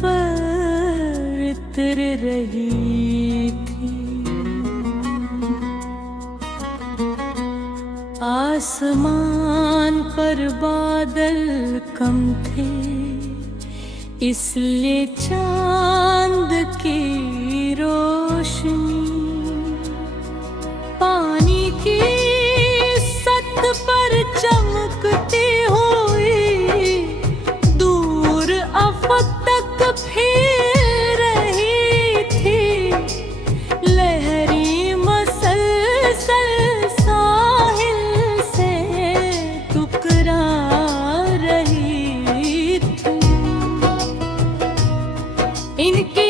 पर तिर रही थी। आसमान पर बादल कम थे, इसलिए चांद की रोशनी पानी की सतह पर चमकती हुई दूर अफक तक फिर रही थी। लहरी मसलसल साहिल से टकरा रही थी। इनकी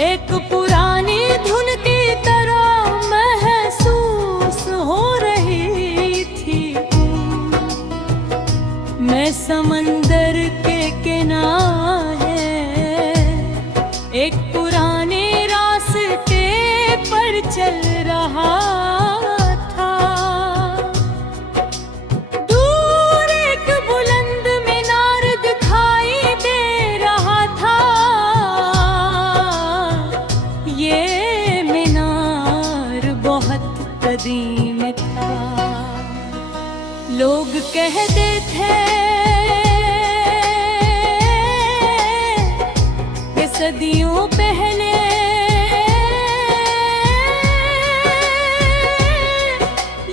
एक पुरानी धुन की तरह महसूस हो रही थी। मैं समंदर के किनारे एक पुराने रास्ते पर चल रहा था। दूर एक बुलंद मीनार दिखाई दे रहा था। ये मीनार बहुत कदीम था। लोग कहते थे कि सदियों पहले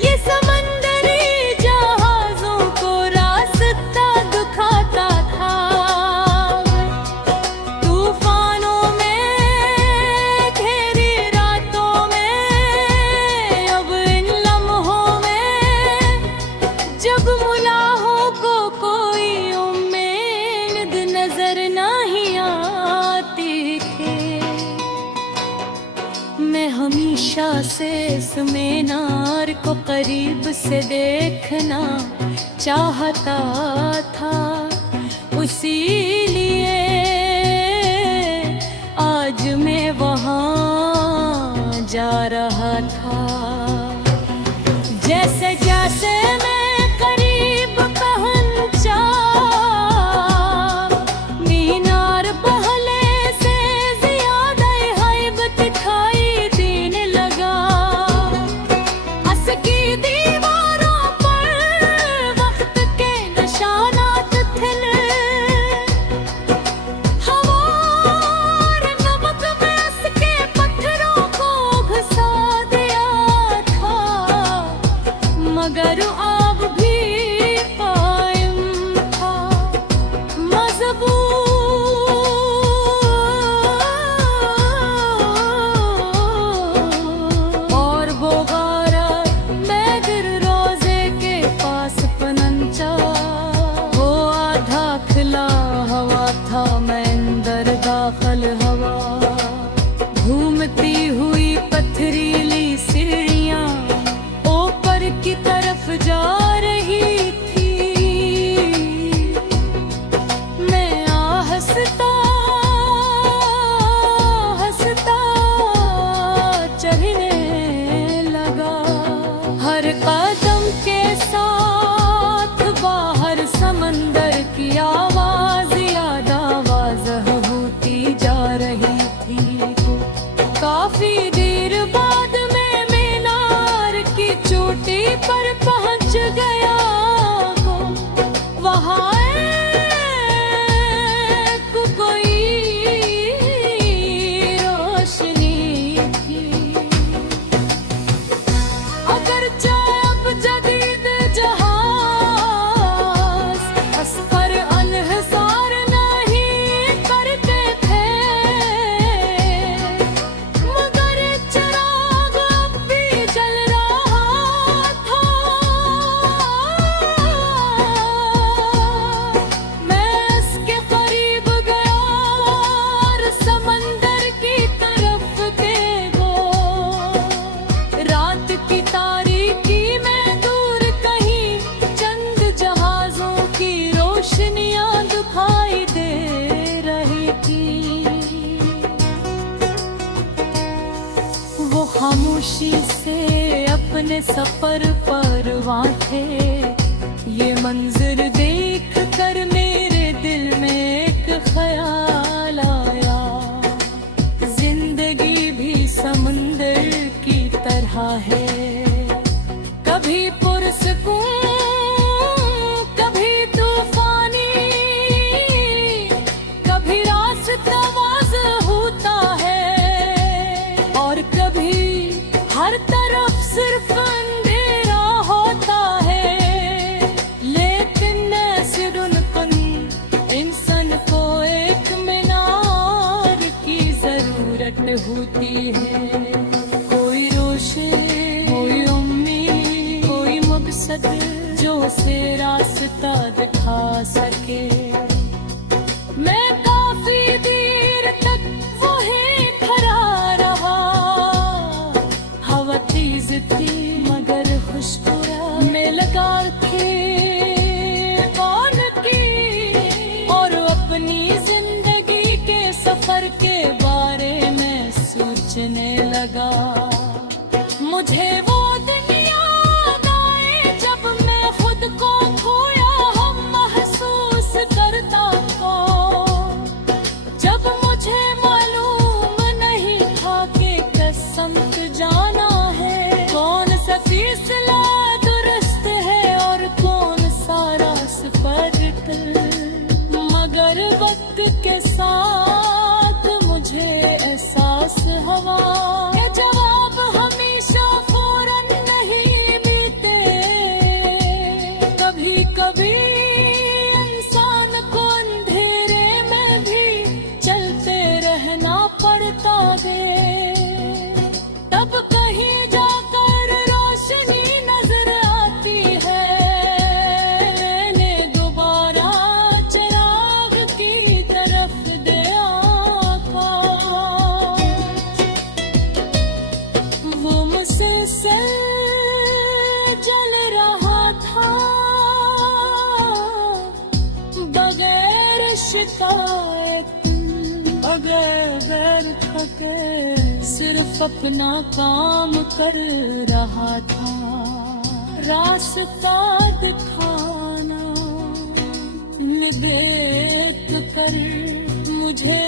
ये समंदरी जहाजों को रास्ता दिखाता था। तूफानों में घेरी रातों में, अब इन लम्हों में जब मुलाहों को कोई उम्मीद नजर नहीं आती थी। मैं हमेशा से इस मीनार को करीब से देखना चाहता था। इसीलिए आज मैं वहाँ जा रहा था। जैसे जैसे मैं करीब पहुँचा, मीनार पहले से ज्यादा हैबत दिखाई देने लगा। असकी दीवारों पर वक्त के निशानात थे। हवा और नमक में उसके पत्थरों को घुसा दिया था, मगर अब भी कायम था मजबूत। और वो गारत मैं गिर रोजे के पास पनचा। वो आधा खिला हवा था, मैं अंदर दाखिल हवा। घूमती हुई पथरीली सीढ़ियां ऊपर की तरफ जा रही थी। मैं हंसता हंसता चढ़ने लगा। हर कदम के साथ बाहर समंदर की आवाज ज्यादा वाज़ह होती जा रही थी। काफी देर बाद मैं मीनार की चोटी पर पहुंच गया। वहाँ एक कोई रोशनी थी। अगरचे अब जदीद जहाज उस पर अनहिसार नहीं करते थे, मगर चिराग अब भी जल रहा था। मैं इसके करीब गया और समंदर की तरफ देखो। रात की तारीकी में दूर कहीं चंद जहाजों की रोशनियां दिखाई दे रही थी। वो खामोशी से अपने सफर परवां थे। ये मंजर देख कर मेरे दिल में एक ख्याल आया, जिंदगी भी समुंदर की तरह है, कभी पुरसकून कभी तूफानी, कभी रास्ता वाज़ होता है और कभी हर तरफ सिर्फ अंधेरा होता है। लेकिन ऐसे रुनकुन इंसान को एक मीनार की जरूरत होती है, कोई रोशनी, कोई उम्मीद, कोई मकसद जो उसे रास्ता दिखा सके। मैं काफी देर तक वहीं खड़ा रहा, हवा तेज थी मगर खुशबू में लगा थे कौन की, और अपनी जिंदगी के सफर के बारे में सोचने लगा। मुझे वो दिन याद आए जब मैं खुद को खोया हम महसूस करता को, जब मुझे मालूम नहीं था कि कसम जाना है, कौन सा फैसला दुरुस्त है और कौन सा रास्ता मगर वक्त के साथ मुझे एहसास हुआ कि जवाब हमेशा फौरन नहीं मिलते। कभी कभी इंसान को अंधेरे में भी चलते रहना पड़ता है, तब कहीं जाकर रोशनी नजर आती है। मैंने दोबारा चिराग की तरफ दया का, वो मुसलसल जल रहा था बगैर शिकायत, बगैर थके, सिर्फ अपना काम कर रहा था, रास्ता दिखाना देख कर मुझे